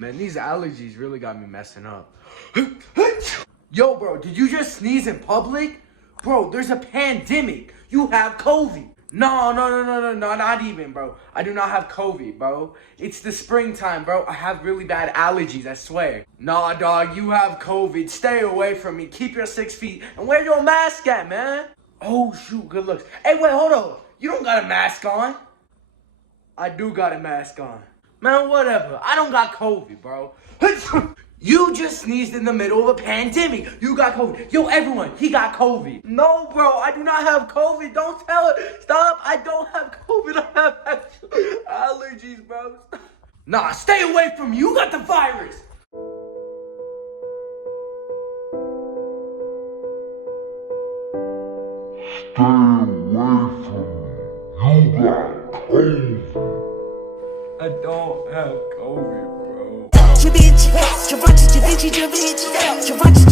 Man, these allergies really got me messing up. Yo, bro, did you just sneeze in public? Bro, there's a pandemic. You have COVID. No, not even, bro. I do not have COVID, bro. It's the springtime, bro. I have really bad allergies, I swear. Nah, dog, you have COVID. Stay away from me. Keep your 6 feet. And where your mask at, man? Oh, shoot, good looks. Hey, wait, hold on. You don't got a mask on. I do got a mask on. Man, whatever. I don't got COVID, bro. You just sneezed in the middle of a pandemic. You got COVID. Yo, everyone, he got COVID. No, bro, I do not have COVID. Don't tell it. Stop. I don't have COVID. I have actual allergies, bro. Stop. Nah, stay away from me. You got the virus. Stay away from me. You got COVID. I don't have COVID, bro. Your bitch, your bitch, your bitch, your bitch, your bitch.